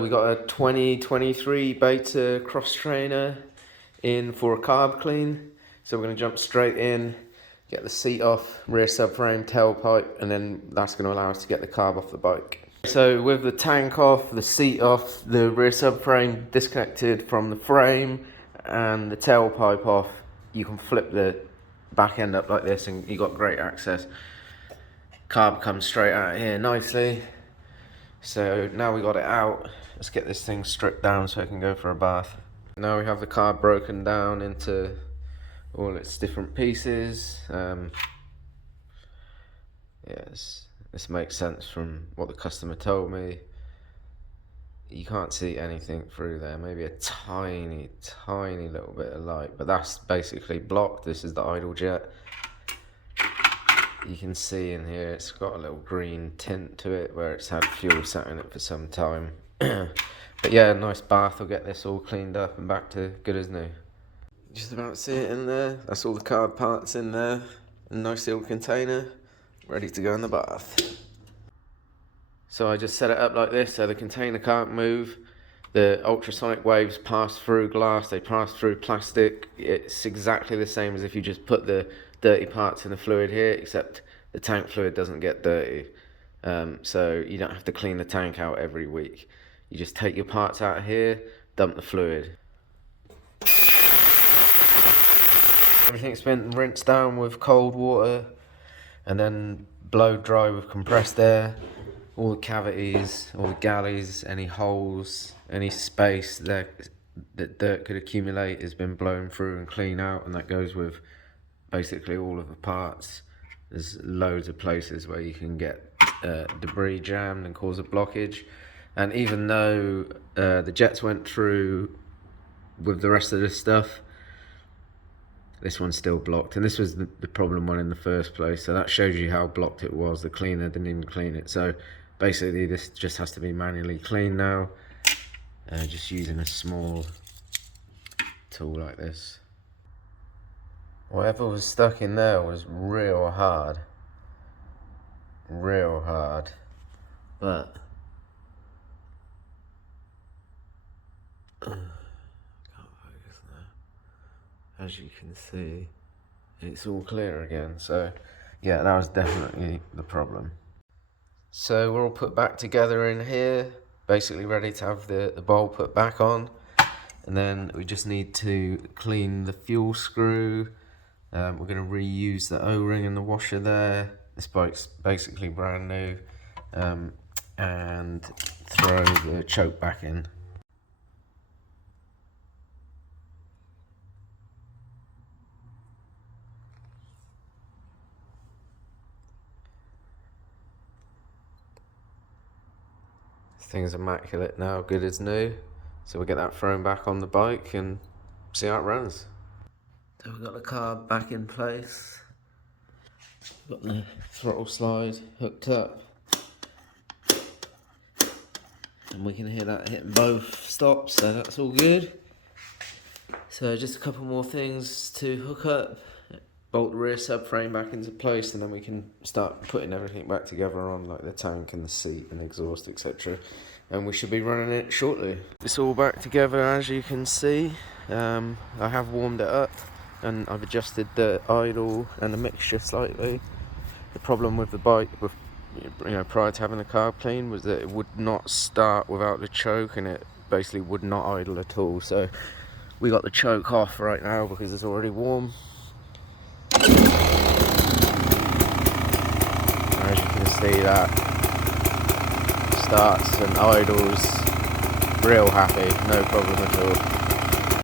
We got a 2023 Beta cross trainer in for a carb clean. So we're going to jump straight in, get the seat off, rear subframe, tailpipe, and then that's going to allow us to get the carb off the bike. So with the tank off, the seat off, the rear subframe disconnected from the frame, and the tailpipe off, you can flip the back end up like this and you got great access. Carb comes straight out here nicely. So now we got it out, let's get this thing stripped down so I can go for a bath. Now we have the carb broken down into all its different pieces. Yes, this makes sense from what the customer told me. You can't see anything through there, maybe a tiny little bit of light, but that's basically blocked. This is the idle jet. You can see in here it's got a little green tint to it where it's had fuel sat in it for some time. But yeah, nice bath will get this all cleaned up and back to good as new. Just about see it in there. That's all the carb parts in there. A nice little container ready to go in the bath. So I just set it up like this so the container can't move. The ultrasonic waves pass through glass, they pass through plastic. It's exactly the same as if you just put the dirty parts in the fluid here, except the tank fluid doesn't get dirty. So you don't have to clean the tank out every week. You just take your parts out of here, dump the fluid. Everything's been rinsed down with cold water and then blow dry with compressed air. All the cavities, all the galleys, any holes, any space that dirt could accumulate has been blown through and cleaned out, and that goes with basically all of the parts. There's loads of places where you can get debris jammed and cause a blockage. And even though the jets went through with the rest of this stuff, this one's still blocked, and this was the problem one in the first place. So that shows you how blocked it was. The cleaner didn't even clean it. So basically this just has to be manually cleaned now, just using a small tool like this. Whatever was stuck in there was real hard, but can't focus now. As you can see, it's all clear again. So yeah, that was definitely the problem. So we're all put back together in here, basically ready to have the bowl put back on, and then we just need to clean the fuel screw. We're going to reuse the O-ring and the washer there. This bike's basically brand new, and throw the choke back in. This thing's immaculate now, good as new. So we'll get that thrown back on the bike and see how it runs. So we've got the carb back in place. Got the throttle slide hooked up. And we can hear that hitting both stops, so that's all good. So just a couple more things to hook up. Bolt the rear subframe back into place, and then we can start putting everything back together on, like the tank and the seat and exhaust, etc. And we should be running it shortly. It's all back together, as you can see. I have warmed it up and I've adjusted the idle and the mixture slightly. The problem with the bike, prior to having the carb clean, was that it would not start without the choke, and it basically would not idle at all. So we got the choke off right now because it's already warm. As you can see, that starts and idles real happy, no problem at all.